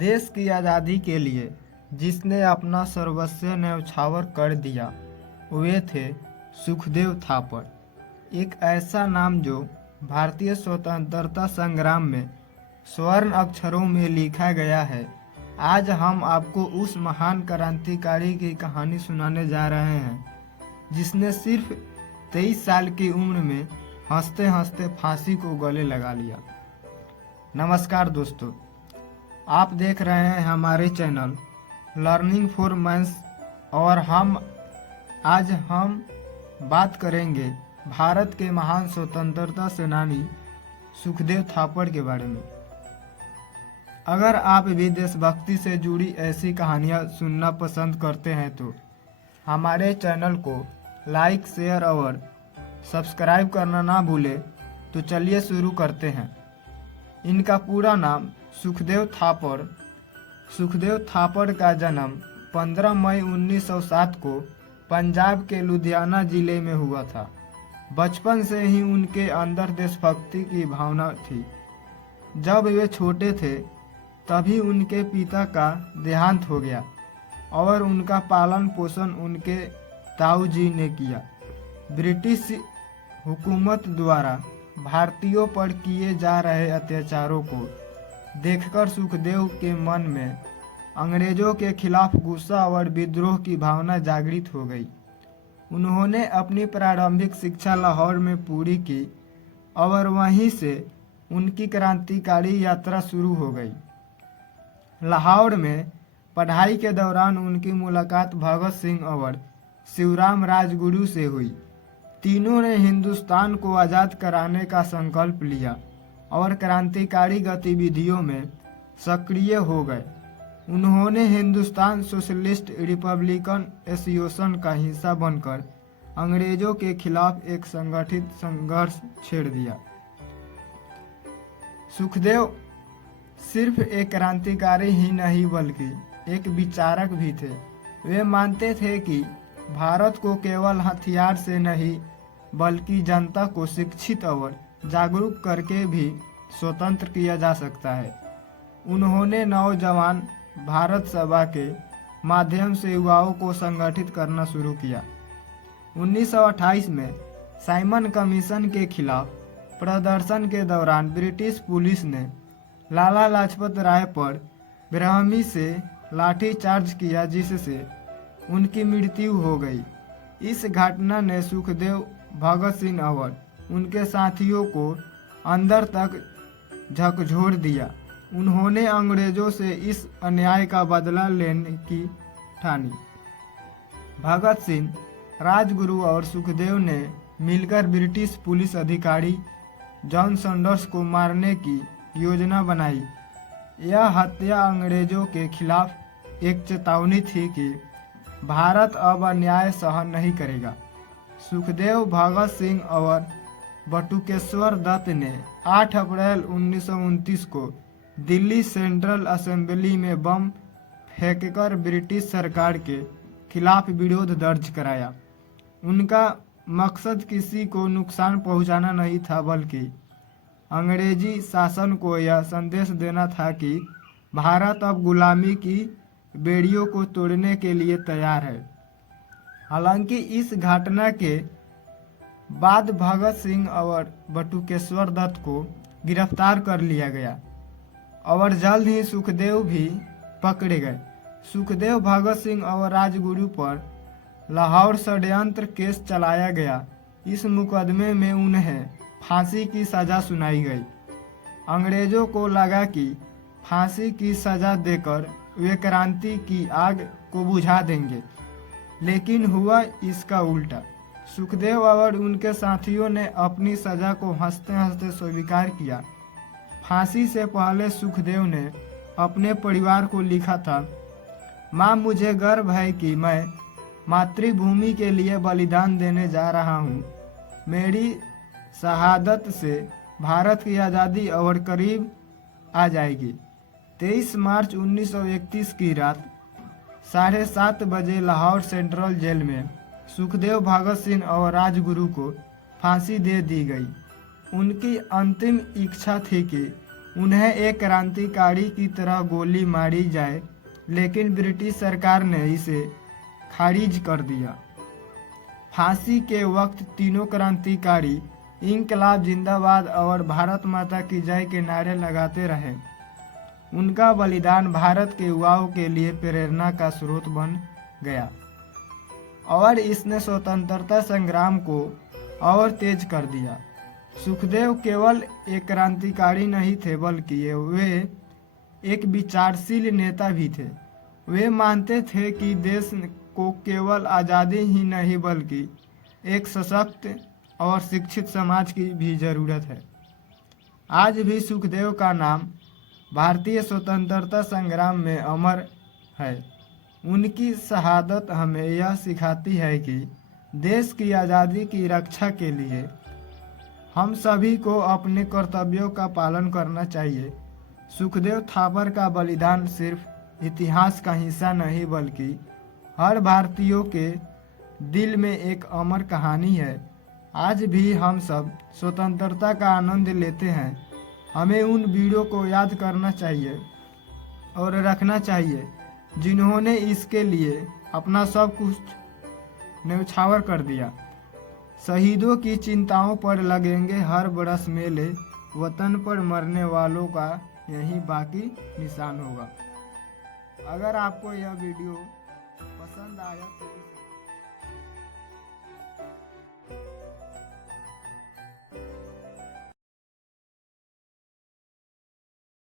देश की आज़ादी के लिए जिसने अपना सर्वस्व न्यौछावर कर दिया वे थे सुखदेव थापर। एक ऐसा नाम जो भारतीय स्वतंत्रता संग्राम में स्वर्ण अक्षरों में लिखा गया है। आज हम आपको उस महान क्रांतिकारी की कहानी सुनाने जा रहे हैं जिसने सिर्फ 23 साल की उम्र में हंसते हंसते फांसी को गले लगा लिया। नमस्कार दोस्तों, आप देख रहे हैं हमारे चैनल लर्निंग फॉर मैंस और आज हम बात करेंगे भारत के महान स्वतंत्रता सेनानी सुखदेव थापर के बारे में। अगर आप भी देशभक्ति से जुड़ी ऐसी कहानियां सुनना पसंद करते हैं तो हमारे चैनल को लाइक, शेयर और सब्सक्राइब करना ना भूलें। तो चलिए शुरू करते हैं। इनका पूरा नाम सुखदेव थापर। सुखदेव थापर का जन्म 15 मई 1907 को पंजाब के लुधियाना जिले में हुआ था। बचपन से ही उनके अंदर देशभक्ति की भावना थी। जब वे छोटे थे तभी उनके पिता का देहांत हो गया और उनका पालन पोषण उनके ताऊजी ने किया। ब्रिटिश हुकूमत द्वारा भारतीयों पर किए जा रहे अत्याचारों को देखकर सुखदेव के मन में अंग्रेजों के खिलाफ गुस्सा और विद्रोह की भावना जागृत हो गई। उन्होंने अपनी प्रारंभिक शिक्षा लाहौर में पूरी की और वहीं से उनकी क्रांतिकारी यात्रा शुरू हो गई। लाहौर में पढ़ाई के दौरान उनकी मुलाकात भगत सिंह और शिवराम राजगुरु से हुई। तीनों ने हिंदुस्तान को आज़ाद कराने का संकल्प लिया और क्रांतिकारी गतिविधियों में सक्रिय हो गए। उन्होंने हिंदुस्तान सोशलिस्ट रिपब्लिकन एसोसिएशन का हिस्सा बनकर अंग्रेजों के खिलाफ एक संगठित संघर्ष छेड़ दिया। सुखदेव सिर्फ एक क्रांतिकारी ही नहीं बल्कि एक विचारक भी थे। वे मानते थे कि भारत को केवल हथियार से नहीं बल्कि जनता को शिक्षित और जागरूक करके भी स्वतंत्र किया जा सकता है। उन्होंने नौजवान भारत सभा के माध्यम से युवाओं को संगठित करना शुरू किया। 1928 में साइमन कमीशन के खिलाफ प्रदर्शन के दौरान ब्रिटिश पुलिस ने लाला लाजपत राय पर बेरहमी से लाठीचार्ज किया जिससे उनकी मृत्यु हो गई। इस घटना ने सुखदेव, भगत सिंह और उनके साथियों को अंदर तक झकझोर दिया। उन्होंने अंग्रेजों से इस अन्याय का बदला लेने की ठानी। भगत सिंह, राजगुरु और सुखदेव ने मिलकर ब्रिटिश पुलिस अधिकारी जॉन सैंडर्स को मारने की योजना बनाई। यह हत्या अंग्रेजों के खिलाफ एक चेतावनी थी कि भारत अब अन्याय सहन नहीं करेगा। सुखदेव, भगत सिंह और बटुकेश्वर दत्त ने 8 अप्रैल 1929 को दिल्ली सेंट्रल असेंबली में बम फेंककर ब्रिटिश सरकार के खिलाफ विरोध दर्ज कराया। उनका मकसद किसी को नुकसान पहुंचाना नहीं था बल्कि अंग्रेजी शासन को यह संदेश देना था कि भारत अब गुलामी की बेड़ियों को तोड़ने के लिए तैयार है। हालांकि इस घटना के बाद भगत सिंह और बटुकेश्वर दत्त को गिरफ्तार कर लिया गया और जल्द ही सुखदेव भी पकड़े गए। सुखदेव, भगत सिंह और राजगुरु पर लाहौर षड्यंत्र केस चलाया गया। इस मुकदमे में उन्हें फांसी की सजा सुनाई गई। अंग्रेजों को लगा कि फांसी की सजा देकर वे क्रांति की आग को बुझा देंगे, लेकिन हुआ इसका उल्टा। सुखदेव और उनके साथियों ने अपनी सजा को हंसते हंसते स्वीकार किया। फांसी से पहले सुखदेव ने अपने परिवार को लिखा था, माँ, मुझे गर्व है कि मैं मातृभूमि के लिए बलिदान देने जा रहा हूँ। मेरी शहादत से भारत की आज़ादी और करीब आ जाएगी। 23 मार्च 1931 की रात 7:30 बजे लाहौर सेंट्रल जेल में सुखदेव, भगत सिंह और राजगुरु को फांसी दे दी गई। उनकी अंतिम इच्छा थी कि उन्हें एक क्रांतिकारी की तरह गोली मारी जाए, लेकिन ब्रिटिश सरकार ने इसे खारिज कर दिया। फांसी के वक्त तीनों क्रांतिकारी इंकलाब जिंदाबाद और भारत माता की जय के नारे लगाते रहे। उनका बलिदान भारत के युवाओं के लिए प्रेरणा का स्रोत बन गया और इसने स्वतंत्रता संग्राम को और तेज कर दिया। सुखदेव केवल एक क्रांतिकारी नहीं थे, बल्कि वे एक विचारशील नेता भी थे। वे मानते थे कि देश को केवल आज़ादी ही नहीं बल्कि एक सशक्त और शिक्षित समाज की भी ज़रूरत है। आज भी सुखदेव का नाम भारतीय स्वतंत्रता संग्राम में अमर है। उनकी शहादत हमें यह सिखाती है कि देश की आज़ादी की रक्षा के लिए हम सभी को अपने कर्तव्यों का पालन करना चाहिए। सुखदेव थापर का बलिदान सिर्फ इतिहास का हिस्सा नहीं बल्कि हर भारतीयों के दिल में एक अमर कहानी है। आज भी हम सब स्वतंत्रता का आनंद लेते हैं। हमें उन वीरों को याद करना चाहिए और रखना चाहिए जिन्होंने इसके लिए अपना सब कुछ न्यौछावर कर दिया। शहीदों की चिंताओं पर लगेंगे हर बरस मेले, वतन पर मरने वालों का यही बाकी निशान होगा। अगर आपको यह वीडियो पसंद आया तो